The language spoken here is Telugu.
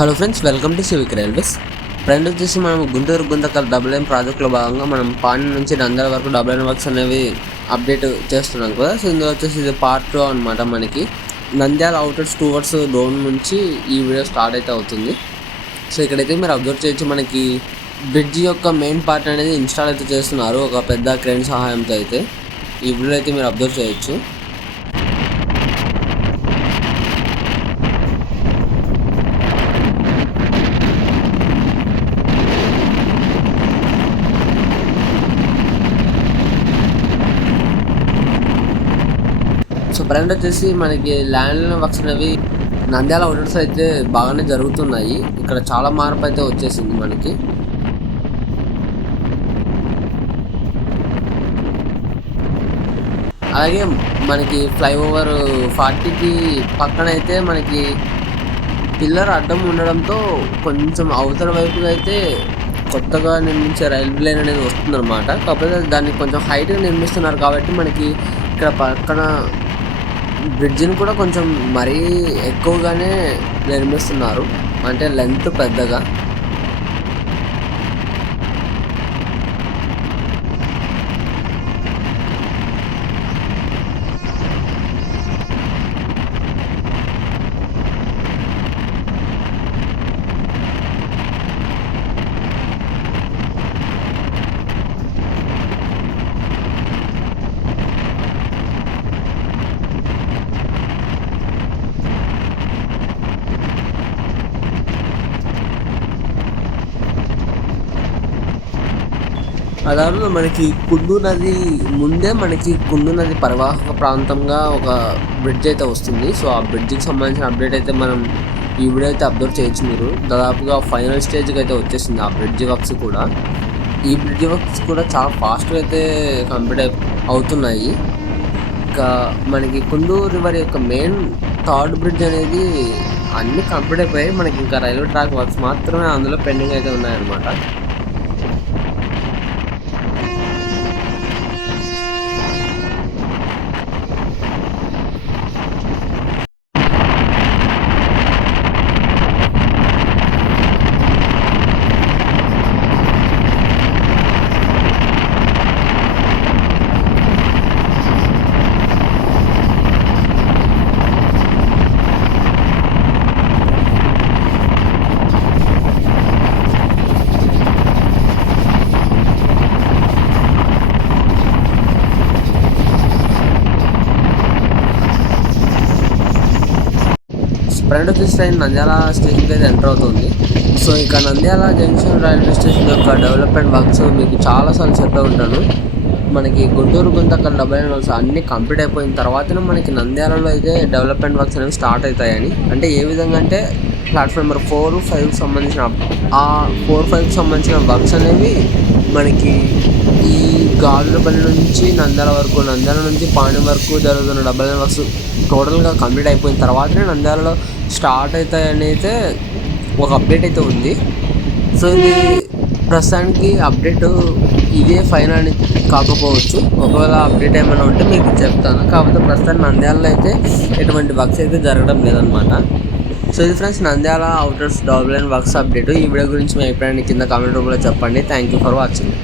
Hello friends, welcome to civic railways. Friend వచ్చేసి మనం గుంటూరు గుంతకల్ డబుల్ లైన్ ప్రాజెక్ట్లో భాగంగా మనం పాండి నుంచి నంద్యాల వరకు డబుల్ లైన్ వర్క్స్ అనేవి అప్డేట్ చేస్తున్నాం కదా. సో ఇందులో వచ్చేసి ఇది పార్ట్ 2 అనమాట. మనకి నంద్యాల అవుటర్స్ టువర్డ్స్ డోన్ నుంచి ఈ వీడియో స్టార్ట్ అయితే అవుతుంది. సో ఇక్కడైతే మీరు అబ్జర్వ్ చేయొచ్చు, మనకి బ్రిడ్జ్ యొక్క మెయిన్ పార్ట్ అనేది ఇన్స్టాల్ అయితే చేస్తున్నారు ఒక పెద్ద క్రేన్ సహాయంతో. అయితే ఈ వీడియో అయితే మీరు అబ్జర్వ్ చేయొచ్చు. సో ప్రజెంట్ వచ్చేసి మనకి ల్యాండ్ వర్క్స్ అనేవి నంద్యాల అవుటర్స్ అయితే బాగానే జరుగుతున్నాయి. ఇక్కడ చాలా మార్పు అయితే వచ్చేసింది మనకి. అలాగే మనకి ఫ్లైఓవర్ 40కి పక్కన అయితే మనకి పిల్లర్ అడ్డం ఉండడంతో కొంచెం అవతల వైపుగా అయితే కొత్తగా నిర్మించే రైల్వే లైన్ అనేది వస్తుందన్నమాట. కాకపోతే దాన్ని కొంచెం హైట్గా నిర్మిస్తున్నారు కాబట్టి మనకి ఇక్కడ పక్కన బ్రిడ్జిని కూడా కొంచెం మరీ ఎక్కువగానే నిర్మిస్తున్నారు, అంటే లెంత్ పెద్దగా. అదారులో మనకి కుందు నది ముందే మనకి కుందు నది పరివాహక ప్రాంతంగా ఒక బ్రిడ్జ్ అయితే వస్తుంది. సో ఆ బ్రిడ్జికి సంబంధించిన అప్డేట్ అయితే మనం ఈ వీడియో అయితే అబ్జర్వ్ చేయొచ్చు. మీరు దాదాపుగా ఫైనల్ స్టేజ్కి అయితే వచ్చేసింది ఆ బ్రిడ్జ్ వర్క్స్ కూడా. ఈ బ్రిడ్జ్ వర్క్స్ కూడా చాలా ఫాస్ట్గా అయితే కంప్లీట్ అవుతున్నాయి. ఇంకా మనకి కుందు రివర్ యొక్క మెయిన్ థర్డ్ బ్రిడ్జ్ అనేది అన్నీ కంప్లీట్ అయిపోయాయి. మనకి ఇంకా రైల్వే ట్రాక్ వర్క్స్ మాత్రమే అందులో పెండింగ్ అయితే ఉన్నాయన్నమాట. ఫ్రంట్ వచ్చేసి ట్రైన్ నంద్యాల స్టేషన్కి అయితే ఎంటర్ అవుతుంది. సో ఇక నంద్యాల జంక్షన్ రైల్వే స్టేషన్ యొక్క డెవలప్మెంట్ వర్క్స్ మీకు చాలాసార్లు చెప్పే ఉంటాను. మనకి Guntur Guntakal double line works అన్నీ కంప్లీట్ అయిపోయిన తర్వాతనే మనకి నంద్యాలలో అయితే డెవలప్మెంట్ వర్క్స్ అనేవి స్టార్ట్ అవుతాయని. అంటే ఏ విధంగా అంటే ప్లాట్ఫామ్ నెంబర్ 4, 5కి సంబంధించిన ఆ 4, 5కి సంబంధించిన వర్క్స్ అనేవి మనకి ఈ గాజులపల్లి నుంచి నంద్యాల వరకు, నంద్యాల నుంచి పాండ్యం వరకు జరుగుతున్న డబుల్ లైన్ వర్క్స్ టోటల్గా కంప్లీట్ అయిపోయిన తర్వాతనే నంద్యాలలో స్టార్ట్ అవుతాయని అయితే ఒక అప్డేట్ అయితే ఉంది. సో ఇది ప్రస్తుతానికి అప్డేట్ ఇదే ఫైనల్ అని కాకపోవచ్చు. ఒకవేళ అప్డేట్ ఏమైనా ఉంటే మీకు చెప్తాను. కాకపోతే ప్రస్తుతానికి నంద్యాలలో అయితే ఎటువంటి వర్క్స్ అయితే జరగడం లేదనమాట. సో ఇది friends Nandyal outers double line works update. ఈ వీడియో గురించి మీ అభిప్రాయాన్ని కింద కామెంట్ రూపంలో చెప్పండి. Thank you for watching.